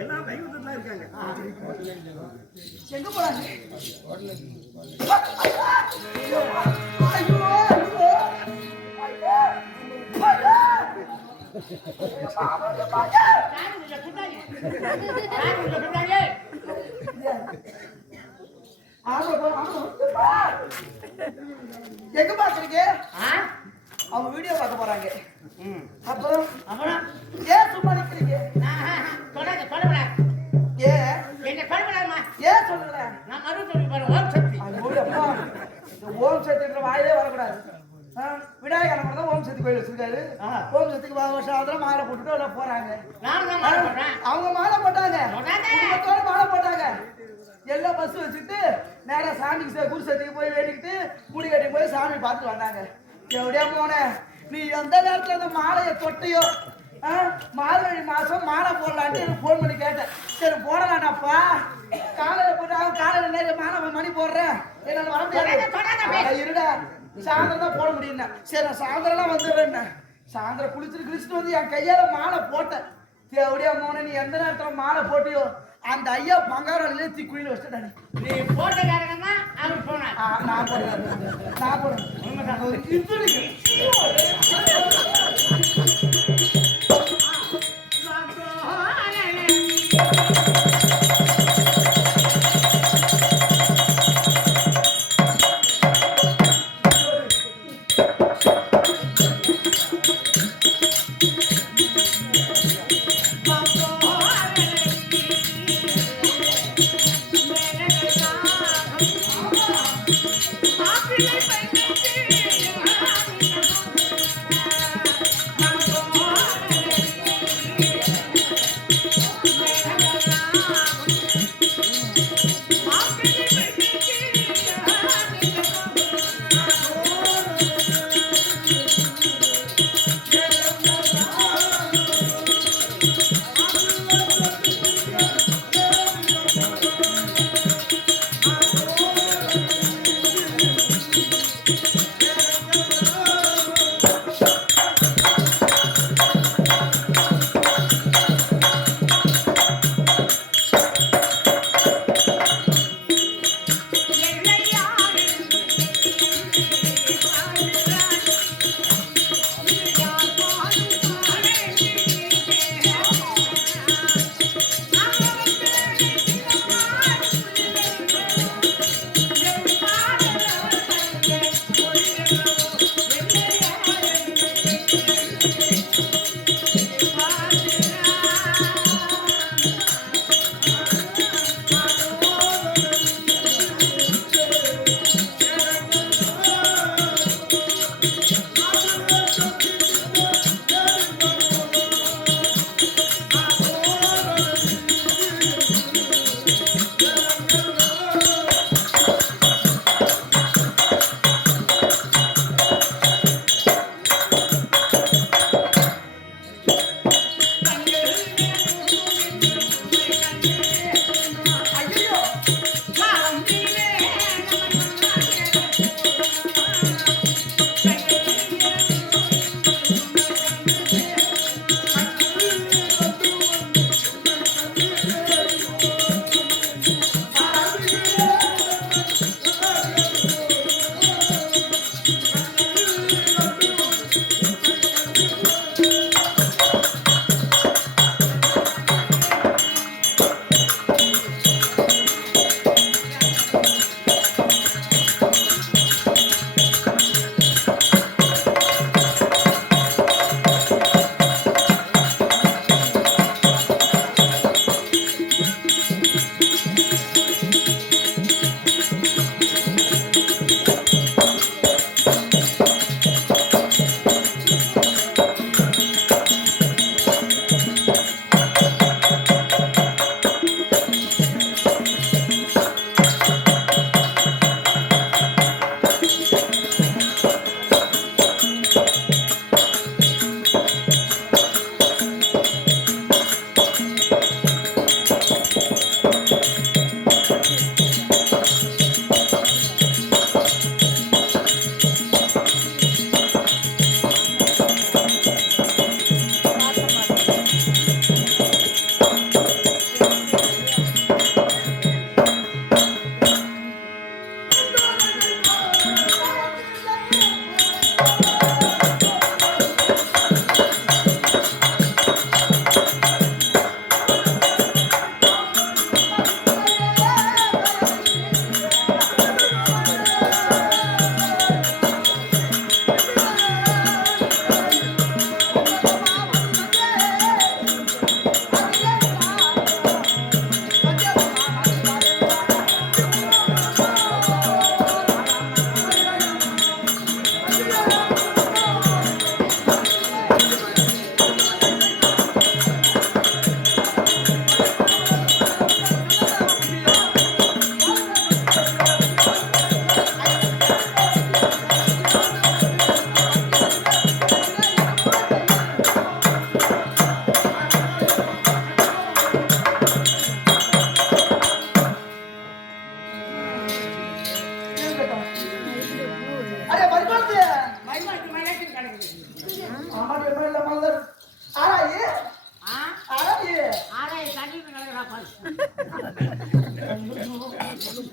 எல்லாம் வைகுந்தத்துல இருக்காங்க. எங்க போறாங்க? எங்க பாக்குறீங்க? அவங்க வீடியோ பார்க்க போறாங்க. அப்புறம் ஏன் சும்மா நிக்கிறீங்க? ஏன் சொல்லுங்க? ஓம் சக்தி வாயிலே வரக்கூடாது. விநாயகர் தான் ஓம் சக்தி கோயில் வச்சிருக்காரு. ஓம் சக்திக்கு வருஷம் ஆதரவு மாலை போட்டுட்டு போறாங்க. அவங்க மாலை போட்டாங்க, குடும்பத்தோட மாலை போட்டாங்க. எல்லா பஸ் வச்சுட்டு நேரா சாமிக்கு குரு சக்திக்கு போய் வேண்டிக்கிட்டு முடி கட்டி போய் சாமி பார்த்துட்டு வந்தாங்க. எப்படியா போன நீ எந்த நேரத்துல அந்த மாலையை தொட்டையோ மார்கழி மாசம் மாலை போடலான்ட்டு எனக்கு போன் பண்ணி கேட்டேன். சரி போடலாம்டாப்பா, காலையில போட்டு காலையில நேர மாலை மணி போடுறேன், என்னால வர முடியாது. இருடா சாயந்தரம் தான் போட முடியும். சரி நான் சாயந்தரம்லாம் வந்துடுறேன். சாயந்தரம் குளிச்சுட்டு வந்து என் கையால மாலை போட்டேன். எப்படியா போன நீ எந்த நேரத்துல மாலை போட்டியோ அந்த ஐயா பங்காரம் தீ குழியில வச்சுட்டானே. நீ போட்ட காரணம் தான் அவர் போன. நான் போடுறேன். Thank you.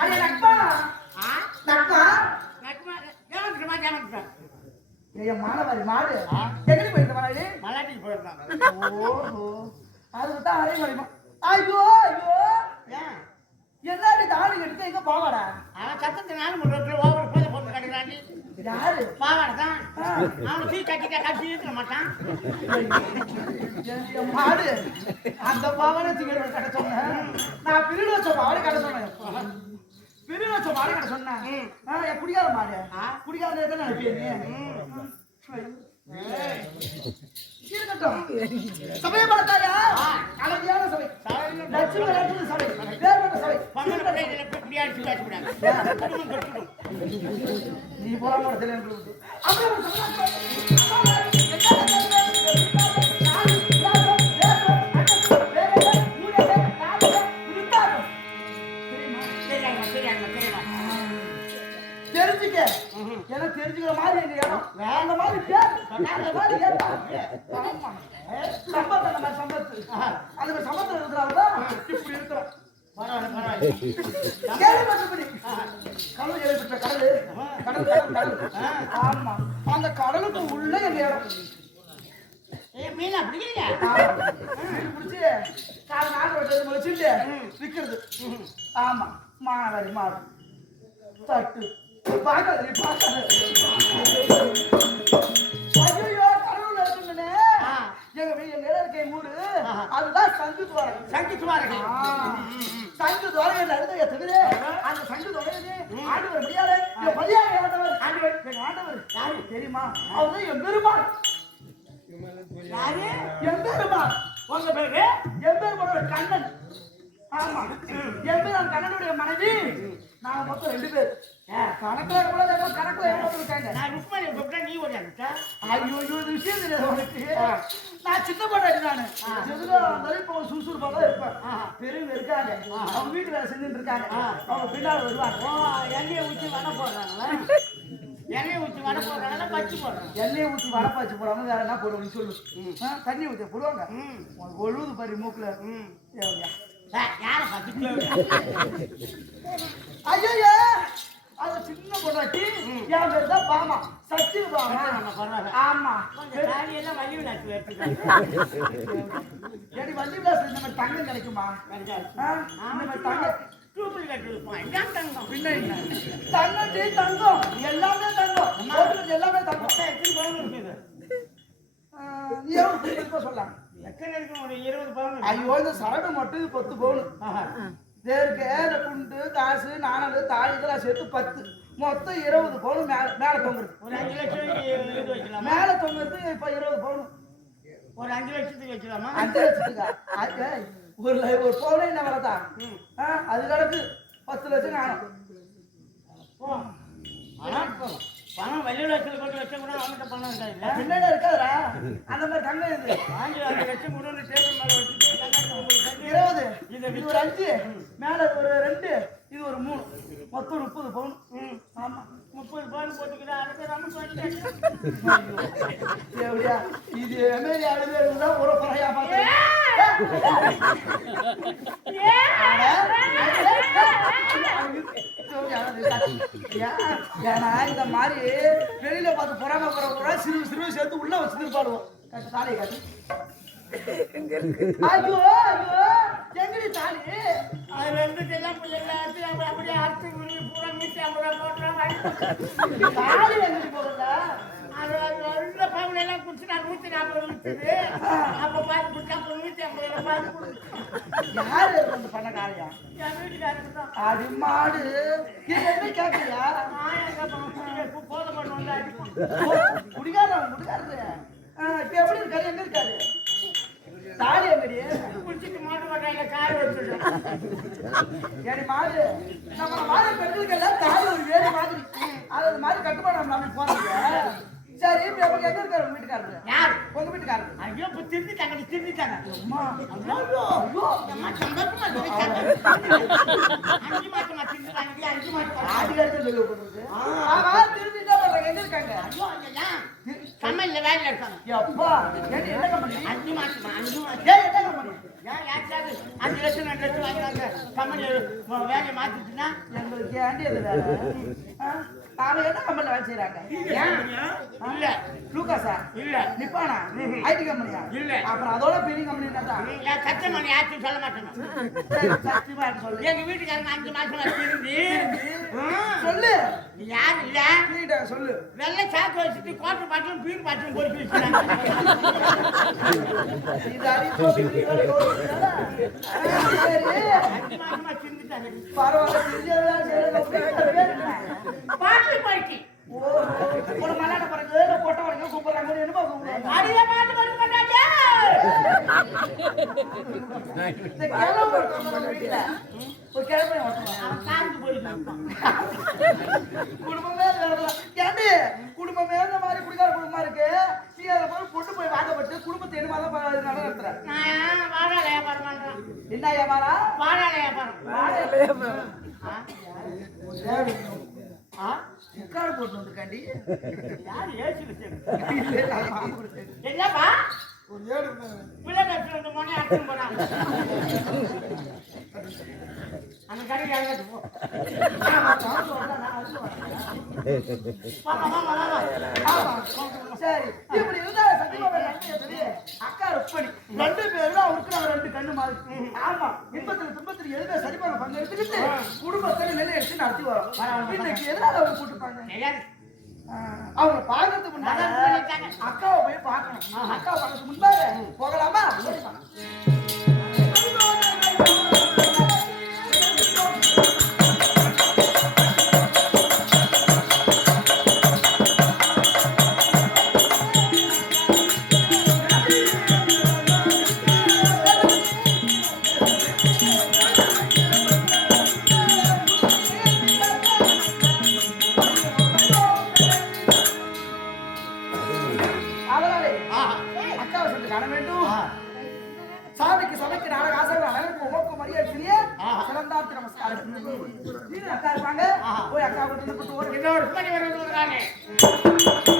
அடே நக்மா ஆ? நக்மா நக்குமா, ஏமாத்துட்டமா, ஏமாத்துட்டேன். ஏய் மானவாரி மாடு எங்கடி போயிட்டு மாடு மலாட்டிக்கு போயிருந்தாங்க. ஓஹோ அதுக்கு தான் அரே மரிமா ஐயோ ஐயோ ஏன்? எல்லாரும் தாடி எடுத்து எங்க போவாடா அவன் சத்தத்தினால ரோட்டில் ஓவர் போதை போட்டு கிடக்குறாண்டி. யாரு பாவாடை தான். அவன் தீ கட்டிட்டா கட்டி இருக்க மாட்டான். என் மாடு அந்த பாவனை திங்க கடை சொன்னேன் நான் பிரிடு வச்ச பாவனை கடை சொன்னேன் பிரிடு வச்ச மாடு கடை சொன்னேன் என் குடிகார மாடு குடிகார தான் நினைப்பேன் இருக்கட்டும் சபையை பார்த்தாயா கலவையான சபை லட்சுமி லட்சுமி சபை வேறுபட்ட சபை பங்கன பிள்ளைகளை இப்படி அடிச்சு பேசக்கூடாது. குடும்பம் கெட்டுடும். நீ போறாம தெரியல தெரிஞ்சுக்க ஏன்னா தெரிஞ்சுக்கிற மாதிரி எங்க இடம் அந்த மாதிரி அந்த மாதிரி சம்பத்து அந்த மாதிரி சம்பத்து அந்த சம்பத்துல இருக்கிறாங்க இப்படி இருக்கிறோம் பரவாயில்ல, பரவாயில்ல. கேள்விப்பட்டபடி கடல் கேள்விப்பட்ட கடல் கடல் கடல் ஆமா அந்த கடலுக்கு உள்ள எங்க இடம் ஏய், மீனா பிடிக்கிறீங்க? மீன் பிடிச்சி கால நாட்டு வச்சு வச்சுட்டு விற்கிறது ஆமா மானவரி மாடு தட்டு பார்க்காது பார்க்காது ஐயோ கடவுள் இருக்குங்கண்ணே எங்க இருக்க ஊரு அதுதான் சங்கு துவாரம் சங்கி சுமாரகை. சங்கு துவாரம் என் அடுத்த எத்துக்குது அந்த சங்கு துவாரம் ஆண்டவர் முடியாது பதியாக ஆண்டவர் எங்க ஆண்டவர் யாரு தெரியுமா அவர் என் பெருமாள் யாரு? என் பெருமாள் உங்க பேரு? என் பெருமாளோட கண்ணன் ஆமா என் பேர் கண்ணனுடைய மனைவி நாங்க மொத்தம் 2 பேர் கணக்குல எவ்வளவு கணக்குல எவ்வளவு இருக்காங்க நான் ருக்மணி கூப்பிட்டா நீ ஓடியாந்துட்டா? ஐயோ இது விஷயம் தெரியாது உனக்கு நான் சின்ன பொண்ணாடி நானு எதுல இப்போ சுறுசுறுப்பாக தான் இருப்பேன் பெரியவங்க இருக்காங்க அவங்க வீட்டு வேலை செஞ்சுட்டு இருக்காங்க அவங்க பின்னால வருவாங்க எண்ணெயை ஊற்றி வடை போடுறாங்களா? எண்ணெயை ஊற்றி வடை போடுறாங்களா? பச்சி போடுறாங்க? எண்ணெயை ஊற்றி வடப்பாச்சு போடாம வேற என்ன போடுவோம்னு சொல்லு தண்ணி ஊற்றி போடுவாங்க உனக்கு ஒழுது பாரு மூக்குல யாரை பத்தி? ஐயோ அது சின்ன பொண்ணாட்டி என் பேர் தான் பாமா சச்சி பாமா ஆமா எல்லாம் வழி விளையாட்டு எடுத்துக்காங்க. எனக்கு வண்டி பிளாஸ் இந்த மாதிரி தங்கம் கிடைக்குமா இந்த மாதிரி தங்கம் டூப்ளிகேட் இருப்போம். என்ன தங்கம்? பின்னாடி தங்கம் டீ தங்கம் எல்லாமே தங்கம் எல்லாமே தங்கம் எத்தனை பவுன் இருக்குது? நீ எவ்வளவு சொல்லலாம் எத்தனை இருக்கும்? ஒரு 20 பவுன். ஐயோ இந்த சரடு மட்டும் 10 பவுன் தேருக்கு இந்த குண்டு காசு நாணல் தாலி இதெல்லாம் சேர்த்து 10 மொத்தம் 20 பவுன் மேல தொங்குறது ஒரு 5 லட்சம் இது வைக்கலாமா? மேல தொங்குறது இப்ப 20 பவுன் ஒரு 5 லட்சத்துக்கு வைக்கலாமா? 5 லட்சத்துக்கா ஒரு பவுனே என்ன வரதா அது கிடக்கு 10 லட்சம் காணும் பணம் வெளி லட்சத்தில் போட்டு வச்சா கூட அவன்கிட்ட பணம் இருக்காது. பின்னாடி இருக்காதுடா அந்த மாதிரி தங்கம் இது வாங்கி 5 லட்சம் கூட டேபிள் மேலே வச்சுட்டு 20 இது ஒரு 5 மேல ஒரு 2 இது ஒரு 3 மொத்தம் 30 பவுன் ஆமா 30 பவுன் போட்டுக்கிட்டா அடுத்த ரமஸ் வாங்கிட்டு எப்படியா இது எம்எல்ஏ ஆளுமே இருந்தா ஒரு பறையா பார்த்து ஏன்னா இந்த மாதிரி வெளியில பார்த்து பொறாம போற சிறு சிறு சேர்த்து உள்ள வச்சுட்டு பாடுவோம் தாலியை காட்டு ஐயோ ஐயோ எங்கடி தாலி அது எல்லாம் எல்லாத்தையும் அப்படியே அறுத்து பூரா மீட்டு 50 ரூபா போட்டுறாங்க. தாலி எங்கடி போறல அது உள்ள பவுன் எல்லாம் குடிச்சு நான் 140 விற்றுது. அப்போ பார்த்து குடிச்சா அப்புறம் 150 ரூபா பார்த்து கொடுத்து யாரு அந்த பணக்காரையா என் வீட்டுக்காரருக்கு தான். அது மாடு என்ன கேட்கறியா நான் எங்க போதை பண்ண வந்து அடிப்போம். குடிகாரன் குடிகாரது இப்ப எப்படி இருக்காரு எங்க இருக்காரு தாலி எங்கடி குடிச்சிட்டு மாட்டு கொட்டாயில காய வச்சுட்டோம். ஏடி மாடு நம்ம மாடு பெண்களுக்கெல்லாம் தாலி ஒரு வேறு மாதிரி அது மாதிரி கட்டுப்பாடு நம்ம போறாங்க சரி இப்ப எங்க இருக்காரு உங்க வீட்டுக்காரரு யார்? உங்க வீட்டுக்காரரு ஐயோ இப்ப திருந்திட்டாங்க திருந்திட்டாங்க. அம்மா ஐயோ ஐயோ அம்மா சந்தோஷமா திருந்திட்டாங்க. 5 மாசமா திருந்திட்டாங்க. 5 மாசம் ஆடி எடுத்து சொல்லி போடுறது ஆமா திரும்பி என்ன பண்றாங்க எங்க இருக்காங்க ஐயோ ஐயா கம்மல்ல வேலையில இருக்காங்க. அப்பா ஏடி என்ன கம்பெனி 5 மாசமா 5 மாசம் ஏய் என்ன கம்பெனி யாருக்காவது 5 லட்சம் 2 லட்சம் வாங்கினாங்க கம்பெனி வேலையை மாத்திட்டுனா எங்களுக்கு ஏண்டி அது வேலை அவங்க என்ன கம்பெனில வேலை செய்யறாங்க இல்ல லூகாஸா இல்ல நிப்பானா ஐடி கம்பெனியா இல்ல அப்புறம் அதோட பெரிய கம்பெனி என்னதான் சத்தியமா யாச்சும் சொல்ல மாட்டேன் சத்தியமா சொல்லு எங்க வீட்டுக்காரங்க 5 மாசம் இருந்து சொல்லு யாரு இல்ல நீடா சொல்லு வெள்ளை சாக்கு வச்சுட்டு கோட்டை பாட்டிலும் பீர் பாட்டிலும் போட்டு வச்சுட்டாங்க இது அடிப்போ சரி 5 மாசமா சிந்துட்டாங்க பரவாயில்ல தெரிஞ்சதா செய்யறது பாட்டில் போயிட்டு ஒரு மல்லாட்ட பிறகு பொட்டை வரைக்கும் கூப்பிடுறாங்க என்ன பாக்குங்க அடியே பாட்டு பண்ண மாட்டாங்க இந்த கிளம்ப வீட்டுல ஒரு கிளம்பி அவன் காந்து போயிட்டு குடும்பமே ஏண்டி குடும்பமே இந்த மாதிரி குடிக்கார குடும்பமா இருக்கு நீ அதை போய் பொண்ணு போய் வாங்கப்பட்டு குடும்பத்தை என்ன மாதிரி நடத்துற நான் வாழை வியாபாரம் பண்றேன் என்ன வியாபாரா வாழை வியாபாரம் முக்காடு போட்டு வந்துருக்காண்டி யாரு ஏசி என்னப்பா பிள்ளை கட்டு வந்து மொழி அடிச்சு போறாங்க அந்த கடைக்கு யாராவது போ சரி இப்படி இருந்தா சத்தியமா அக்கா ருப்பணி 2 பேரும் அவருக்கு 2 கண்ணு மாதிரி ஆமா இன்பத்துல துன்பத்துல எதுவுமே சரிபாக பங்கு எடுத்துக்கிட்டு குடும்பத்தை நிலை எடுத்து நடத்தி வரோம் இன்னைக்கு எதனால அவங்க கூட்டுப்பாங்க அவங்க பாக்குறதுக்கு முன்னாடி அக்காவை போய் பார்க்கணும் அக்காவை பார்க்கறதுக்கு முன்னாடி போகலாமா சாமிக்கு சமைக்கு நாடக ஆசைகள் அனைவருக்கும் உமக்கு மரியாதை சிறிய சிறந்தார்த்தி நமஸ்காரம் அக்கா இருப்பாங்க போய் அக்கா கிட்ட இன்னொரு வருது